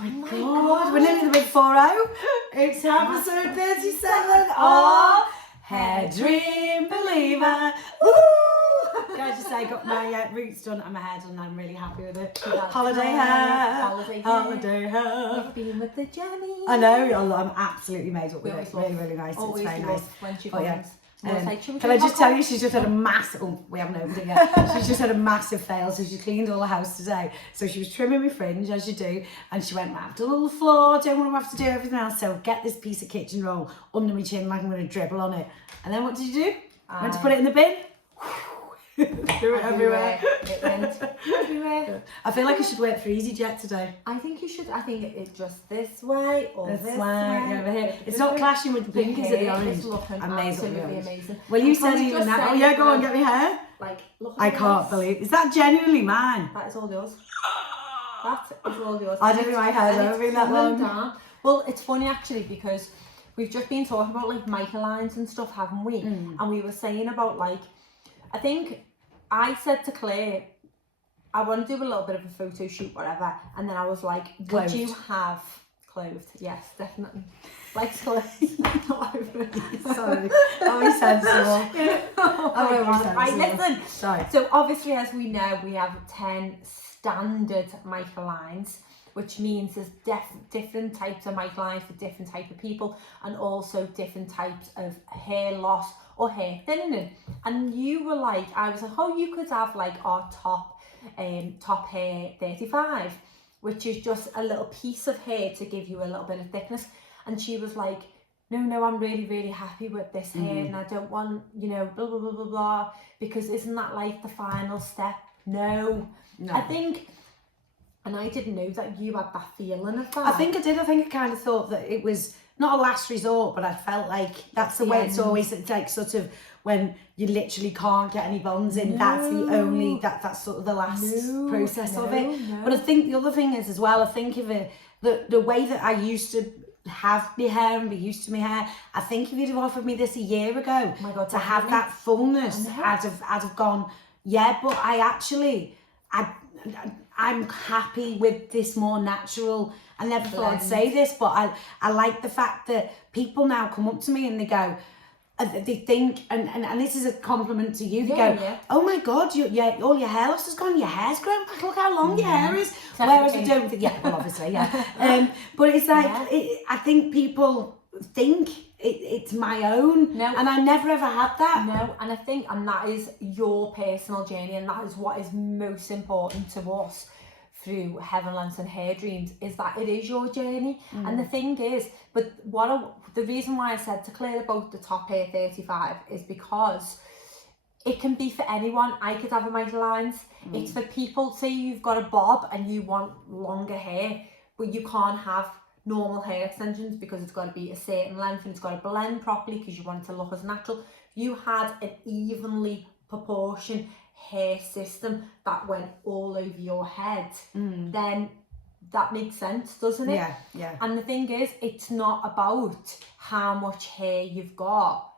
my God. We're nearly the big 4-0. It's episode 37. Oh, Hairdream Believer. Woo! Can I just say, I got my roots done and my hair done and I'm really happy with it. Holiday hair. Holiday hair. You've been with the Jenny. I know, I'm absolutely made up with it. Really, really nice. It's very nice. When she but comes. Can I just tell you, she's just had a massive, we haven't opened it yet, she's just had a massive fail, so she cleaned all the house today. So she was trimming my fringe, as you do, and she went, I've done all the floor, don't want to have to do everything else, so get this piece of kitchen roll under my chin like I'm going to dribble on it. And then what did you do? Went to put it in the bin. Threw it everywhere. It went everywhere. I feel like I should work for EasyJet today. I think you should. I think it's just this way or this way. Over here. It's not clashing with the pink, is it? The orange. It's looking absolutely amazing. Well, you said even that. Oh yeah, go on, get me hair. Like, look at I can't believe. Is that genuinely mine? That is all yours. That is all yours. I don't know my hair's ever been that long. Down. Well, it's funny actually because we've just been talking about like microlines and stuff, haven't we? And we were saying about like, I think I said to Claire, I want to do a little bit of a photo shoot, whatever. And then I was like, would you have clothed? Yes, definitely. Like clothes. Sorry. Always sensible. Right, listen. Sorry. So obviously, as we know, we have 10 standard microlines, which means there's different types of microlines for different type of people, and also different types of hair loss or hair thinning. And you were like, I was like, oh, you could have like our top hair 35, which is just a little piece of hair to give you a little bit of thickness. And she was like, no, I'm really, really happy with this hair, and I don't want, you know, blah, blah, blah, blah, blah, because isn't that like the final step? No. I think, and I didn't know that you had that feeling of that. I think I did. I think I kind of thought that it was not a last resort, but I felt like that's the way it's always, it's like sort of when you literally can't get any bonds in, that's the only, that's sort of the last process of it. But I think the other thing is as well, I think of it, the way that I used to have my hair and be used to my hair, I think if you'd have offered me this a year ago, oh my God, to have that fullness, I'd have gone, yeah, but I'm happy with this more natural. I never thought I'd say this, but I like the fact that people now come up to me and they go, they think, and this is a compliment to you, they go, oh my God, all your hair loss has gone, your hair's grown back, look how long your hair is. Whereas I don't think, well obviously, but it's like, I think people think it's my own, and I never ever had that. No, and I think, and that is your personal journey, and that is what is most important to us through Heavenlands and Hairdreams, is that it is your journey. And the thing is, but the reason why I said to Claire about the top hair 35 is because it can be for anyone. I could have a microlines. It's for people, say you've got a bob and you want longer hair, but you can't have normal hair extensions because it's got to be a certain length and it's got to blend properly because you want it to look as natural. You had an evenly proportioned hair system that went all over your head, then that makes sense, doesn't it? Yeah. And the thing is, it's not about how much hair you've got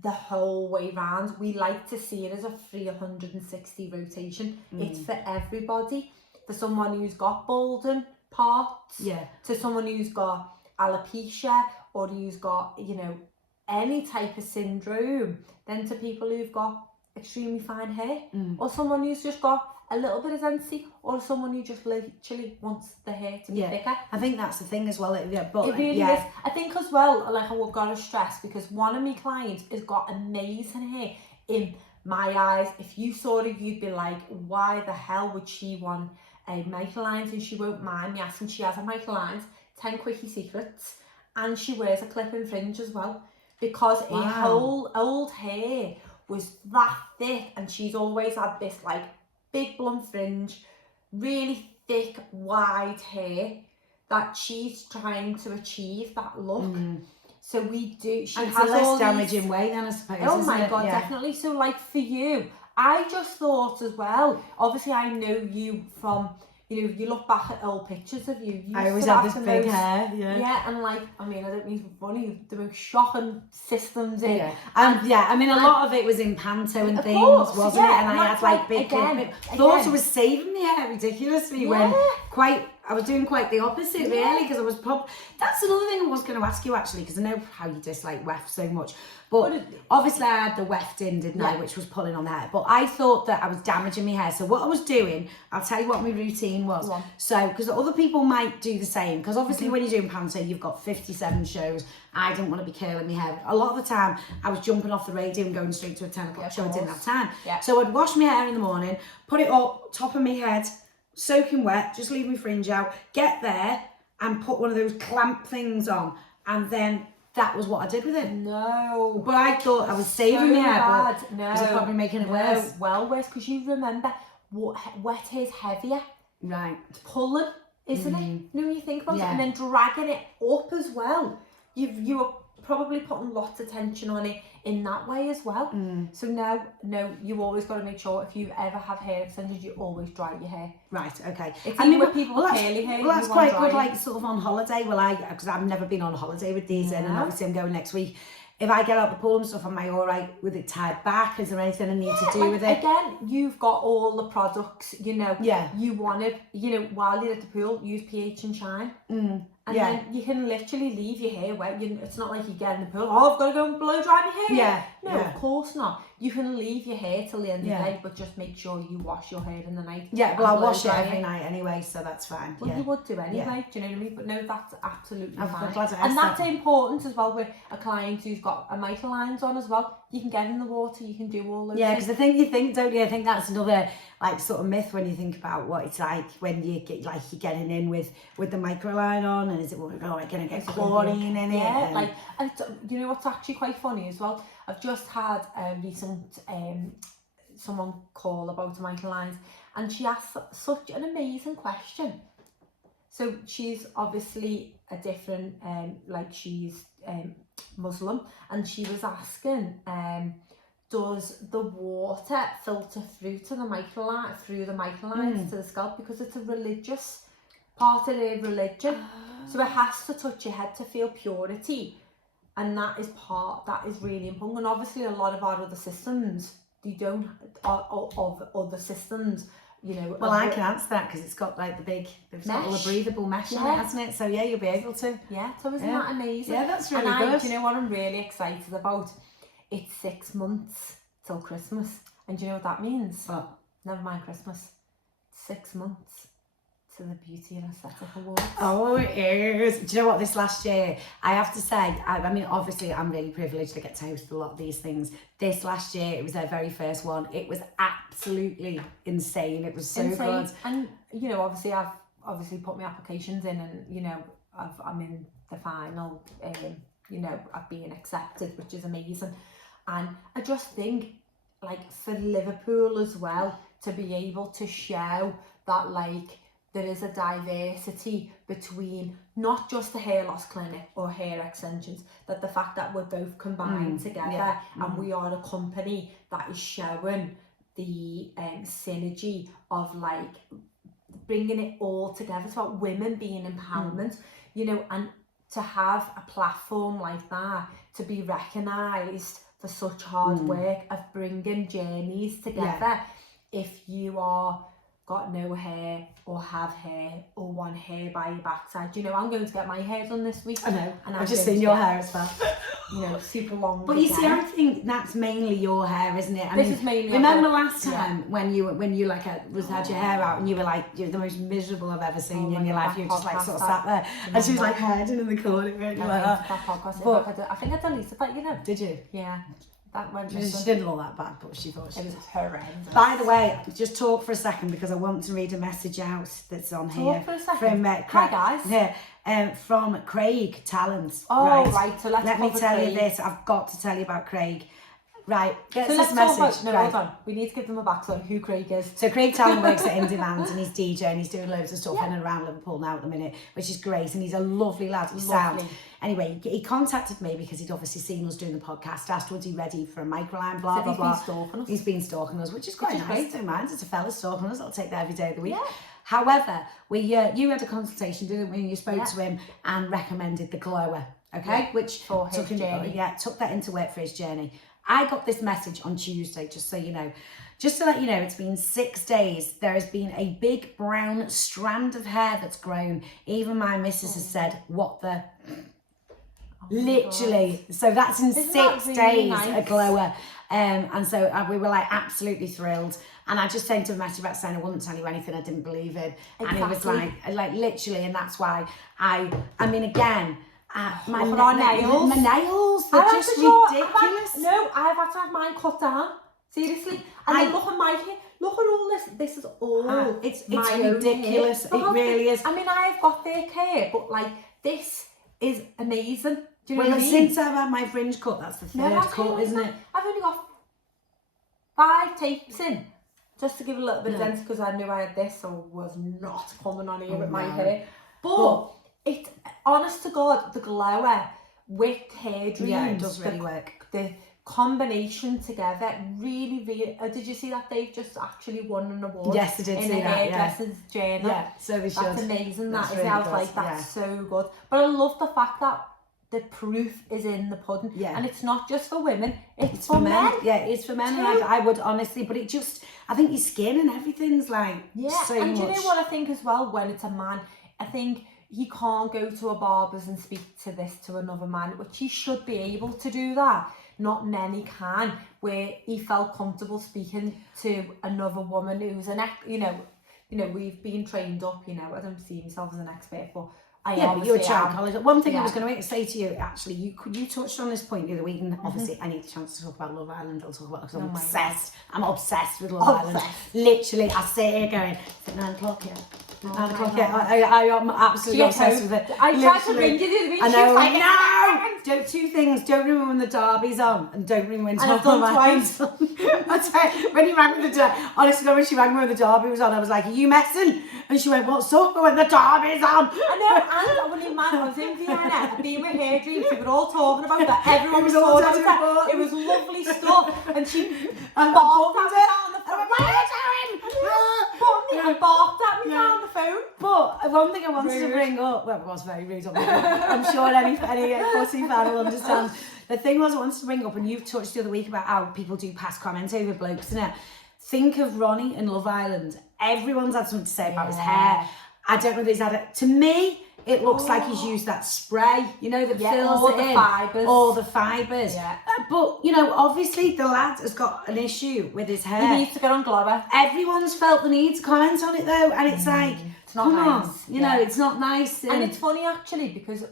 the whole way round. We like to see it as a 360 rotation. It's for everybody. For someone who's got balding parts, to someone who's got alopecia, or who's got, you know, any type of syndrome, then to people who've got extremely fine hair, or someone who's just got a little bit of density, or someone who just literally wants the hair to be thicker. I think that's the thing as well. But it really is. I think as well, like I've got to stress, because one of my clients has got amazing hair. In my eyes, if you saw it, you'd be like, why the hell would she want a microlines? And she won't mind me asking. She has a microlines, 10 quickie secrets, and she wears a clip-in fringe as well, because her whole old hair was that thick, and she's always had this like big blunt fringe, really thick wide hair, that she's trying to achieve that look. So we do, she has a less damaging way then, I suppose. Oh my God, definitely. So like for you, I just thought as well, obviously I know you from, you know, you look back at old pictures of you. I always have this big hair, Yeah, and like, I mean, I don't mean to be funny, the most shocking systems in. I mean, a lot of it was in panto and things, wasn't it? And I had like big, thought I was saving my hair ridiculously when I was doing quite the opposite, really, because I was that's another thing I was going to ask you, actually, because I know how you dislike weft so much. But obviously I had the weft in, didn't I, which was pulling on the hair. But I thought that I was damaging my hair. So what I was doing, I'll tell you what my routine was. So, because other people might do the same. Because obviously when you're doing panto, you've got 57 shows. I didn't want to be curling my hair. A lot of the time, I was jumping off the radio and going straight to a 10 o'clock show. I didn't have time. So I'd wash my hair in the morning, put it up, top of my head, soaking wet, just leave my fringe out, get there and put one of those clamp things on, and then that was what I did with it. No. But I thought I was saving my hair, but no. I was probably making it worse. Well worse, because you remember, wet hair is heavier. Right. It's pulling, isn't it? You know, when you think about it, Yeah. and then dragging it up as well. You were probably putting lots of tension on it in that way as well. So no, you always got to make sure if you ever have hair extensions, you always dry your hair. Right, okay. It's even with people with curly hair. Well, that's quite good, like sort of on holiday. Well, because I've never been on holiday with these in, and obviously I'm going next week. If I get out the pool and stuff, am I all right with it tied back? Is there anything I need to do with it? Again, you've got all the products, you know. Yeah. You want to, you know, while you're at the pool, use pH and shine. And then you can literally leave your hair wet. It's not like you get in the pool, oh, I've got to go and blow dry my hair. Yeah. No, of course not. You can leave your hair till the end of the day, but just make sure you wash your hair in the night. Yeah, well, I'll wash it every night anyway, so that's fine. Well, you would do anyway, do you know what I mean? But no, that's absolutely fine. I'm glad to and ask that's important as well with a client who's got a microlines on as well. You can get in the water, you can do all those things. Because I think, don't you? I think that's another like sort of myth when you think about what it's like when you get like you're getting in with the microline on, and is it going to get chlorine in it? Yeah, like, and you know what's actually quite funny as well? I've just had a recent someone call about microlines, and she asked such an amazing question. So she's obviously a different, like she's Muslim, and she was asking, does the water filter through to the microlines to the scalp, because it's a religious part of their religion, so it has to touch your head to feel purity, and that is really important. And obviously a lot of our other systems, they don't of other systems, you know. Well, I can answer that because it's got like it's got all the breathable mesh in it, hasn't it? So yeah, you'll be able to. Yeah, so isn't that amazing? Yeah, that's really good. Do you know what I'm really excited about? It's 6 months till Christmas, and do you know what that means? What? Never mind Christmas. 6 months to the Beauty and Aesthetic Awards. Oh, it is. Do you know what? This last year, I have to say, I mean, obviously, I'm really privileged to get to host a lot of these things. This last year, it was their very first one. It was absolutely insane. It was so good. And, you know, obviously, I've put my applications in, and, you know, I'm in the final, you know, I've been accepted, which is amazing. And I just think, like, for Liverpool as well, to be able to show that, like, there is a diversity between not just the hair loss clinic or hair extensions, that the fact that we're both combined together and we are a company that is showing the synergy of like bringing it all together. It's about women being empowerment, you know, and to have a platform like that, to be recognised for such hard work of bringing journeys together. If you are got no hair or have hair or want hair by your backside, you know, I'm going to get my hair done this week. I know, and I've just seen your hair as well. You know, super long. But you see, I think that's mainly your hair, isn't it? This is mainly. Remember last time when you like had your hair out and you were like, you're the most miserable I've ever seen you in your life. You were just like sort of sat there, and she was like hiding in the corner, like that. But I think I deleted that, you know. Did you? Yeah. That went. She didn't look that bad, but she thought she was horrendous. By the way, just talk for a second because I want to read a message out that's on here. Talk for a second. From Hi guys. Yeah, from Craig Talent. Oh right. So let me tell you this. I've got to tell you about Craig. Right, get so this message. Hold on. We need to give them a backstory who Craig is. So Craig Talent works at indemand and he's DJ and he's doing loads of stuff in and around Liverpool now at the minute, which is great. And he's a lovely lad. He's sound. Anyway, he contacted me because he'd obviously seen us doing the podcast, asked was he ready for a microline, blah, blah, blah. He's been stalking us, which is quite nice. Don't mind. It's a fella stalking us. I'll take that every day of the week. Yeah. However, you had a consultation, didn't we? And you spoke to him and recommended the GLOWWA, okay? Which for his journey. Took that into work for his journey. I got this message on Tuesday, just so you know. Just to let you know, it's been 6 days. There has been a big brown strand of hair that's grown. Even my missus has said, what the... Literally. So that's in Isn't 6 that really days nice? at GLOWWA. And so we were like absolutely thrilled. And I just sent him a message about saying I wouldn't tell you anything I didn't believe in. Exactly. And it was like literally, and that's why I mean, again, my Look at our nails. My nails, they're just ridiculous. I've had to have mine cut down. Seriously. And then look at my hair. Look at all this. This is all it's my own ridiculous. hair. It really is. I mean, I've got thick hair, but like this is amazing. Do you know what I mean? Since I've had my fringe cut, that's the third cut, isn't it? I've only got 5 tapes in. Just to give a little bit of density, because I knew I had this, so I was not coming on here with my hair. But it, honest to God, the GLOWWA with HairDreams, yeah, it does really work. The combination together really, really. Did you see that they've just actually won an award? Yes, I did see that. In a hairdresser's journal. Yeah, so they should. That's amazing. That's That is. really I was good, like, that's so good. But I love the fact that the proof is in the pudding. Yeah. And it's not just for women, it's for for men. Yeah, it's for men. And I would honestly, but it just, I think your skin and everything's like so and much. do you know what I think as well, when it's a man, I think he can't go to a barber's and speak to another man, which he should be able to do that. Not many can, where he felt comfortable speaking to another woman who's you know, we've been trained up, you know, I don't see myself as an expert, but but you're a child am. college. One thing I was going to say to you, actually, you touched on this point the other week, and obviously I need a chance to talk about Love Island. I'll talk about it because I'm obsessed. I'm obsessed with Love Island. Literally, I sit here going, is it 9 o'clock yet? 9 o'clock yet? I am absolutely obsessed with it. I tried to ring you the other week. I know, like, no! Don't, 2 things. Don't ring me when the derby's on, and don't ring me when I've done twice. That's right. When you rang me the derby, honestly, when she rang me when the derby was on, I was like, are you messing? And she went, what's up when the derby's on? I know, and I wasn't mad. I was in Vienna, being with HairDreams, we were all talking about that. Everyone was talking about that. It was lovely stuff. And she barked at me down the phone. What are you doing? And barked at me down the phone. But one thing I wanted to bring up, well, it was very rude, I'm sure any pussy fan will understand. The thing was I wanted to bring up, and you've touched the other week about how people do pass comments over blokes, innit? Think of Ronnie in Love Island. Everyone's had something to say about his hair. I don't know if he's had it. To me, it looks like he's used that spray, you know, that fills all it the in. fibres. All the fibres. Yeah. But, you know, obviously the lad has got an issue with his hair. He needs to get on GLOWWA. Everyone's felt the need to comment on it though, and it's like, it's not come on, nice. you know, it's not nice. And it's funny actually, because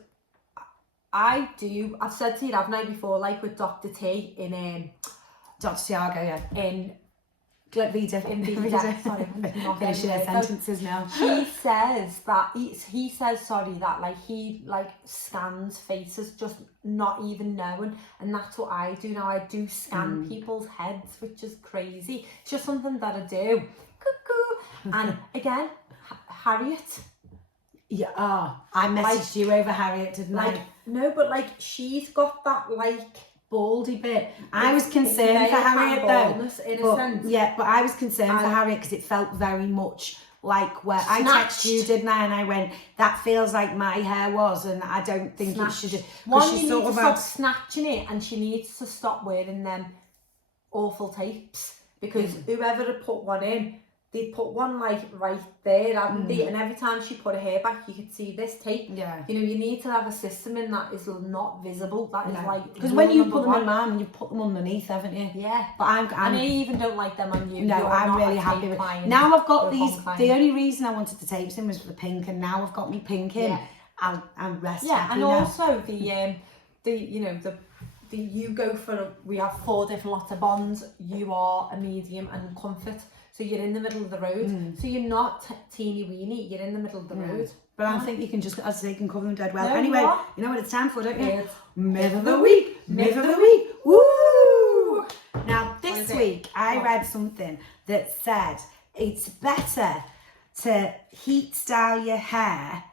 I've said to you, haven't I, before, like with Dr. T in Dr. Tiago, yeah. in Vida. Sorry, finishing their sentences now. He says that he says that like he like scans faces, just not even knowing, and that's what I do now. I do scan people's heads, which is crazy. It's just something that I do. Cuckoo. And again, Harriet. Yeah, I messaged you over Harriet, didn't I? No, but like she's got that like baldy bit. I was concerned for Harriet though. In a sense. Yeah, but I was concerned for Harriet because it felt very much like where I texted you, didn't I? And I went, that feels like my hair was, and I don't think it should. One, you need to stop snatching it, and she needs to stop wearing them awful tapes, because whoever had put one in, they put one like right there, hadn't they? And every time she put her hair back, you could see this tape. Yeah. You know, you need to have a system in that is not visible. That is like, because when you put them in mine, you put them underneath, haven't you? Yeah. But I'm and I even don't like them on you. No, I'm really happy with. Now I've got these. The only reason I wanted the tapes in was for the pink, and now I've got me pink in. Yeah. I'm rest happy and now. also the you know the you go for we have 4 different lots of bonds. You are a medium and comfort. So you're in the middle of the road. So you're not teeny weeny, you're in the middle of the road. But I think you can just, as I say, you can cover them dead well. No, anyway, you know what it's time for, don't you? It's Myth of the week! Myth of the week! Woo! Now, this week, I read something that said it's better to heat style your hair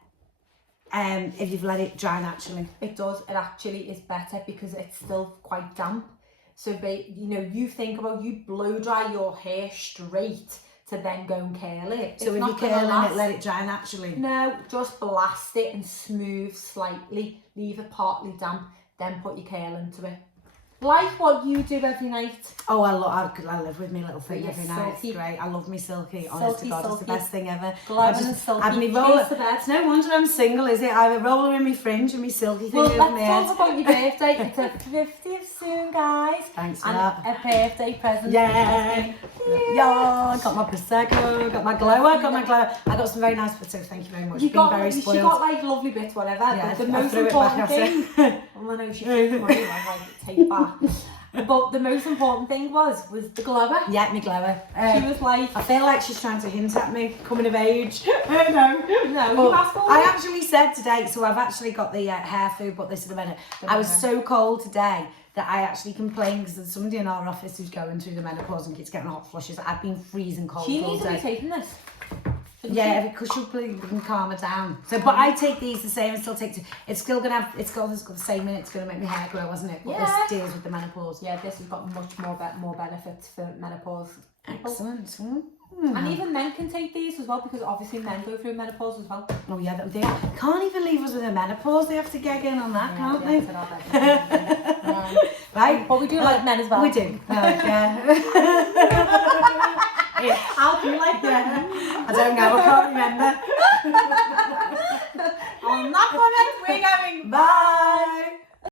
if you've let it dry naturally. It does. It actually is better because it's still quite damp. So, you know, you think about you blow dry your hair straight to then go and curl it. So if you're curling it, let it dry naturally? No, just blast it and smooth slightly. Leave it partly damp, then put your curl into it. Like what you do every night. Oh, I live with me little thing With every your night. silky- It's great. I love me silky. Honest to God, it's the best thing ever. Glowing and silky. I've me Face roller. the bed. It's no wonder I'm single, is it? I have a roller in my fringe and my silky thing Well, over my head. let's talk about your birthday. It's a 50th soon, guys. Thanks for and that. a birthday present. Yeah. Yeah, got my Prosecco, got my GLOWWA, I got some very nice bits, so thank you very much. You Been got, very she spoiled. got like lovely bits, whatever. Yeah, but the I most threw it back important thing. after. Oh, I know she took the money. I was like, take it back. But the most important thing was the GLOWWA. Yeah, me GLOWWA. She was like, I feel like she's trying to hint at me coming of age. No, you asked for I it. actually said today, so I've actually got the hair food, but this in a minute. I was so cold today that I actually complained because there's somebody in our office who's going through the menopause and keeps getting hot flushes. I've been freezing cold she all needs to be day. taking this. Yeah, because she'll calm her down. So, but I take these the same and still take two. It's still gonna have, it's got the same in it. It's gonna make my hair grow, wasn't it? But Yeah. this deals with the menopause. Yeah, this has got much more benefits for menopause. Excellent. And even men can take these as well because obviously men go through menopause as well. Oh yeah, they can't even leave us with a menopause. They have to get in on that, can't they? Right? But we do like men as well. We do. Yeah. How do you like that? I don't know. I can't remember. On that comment, we're going Bye.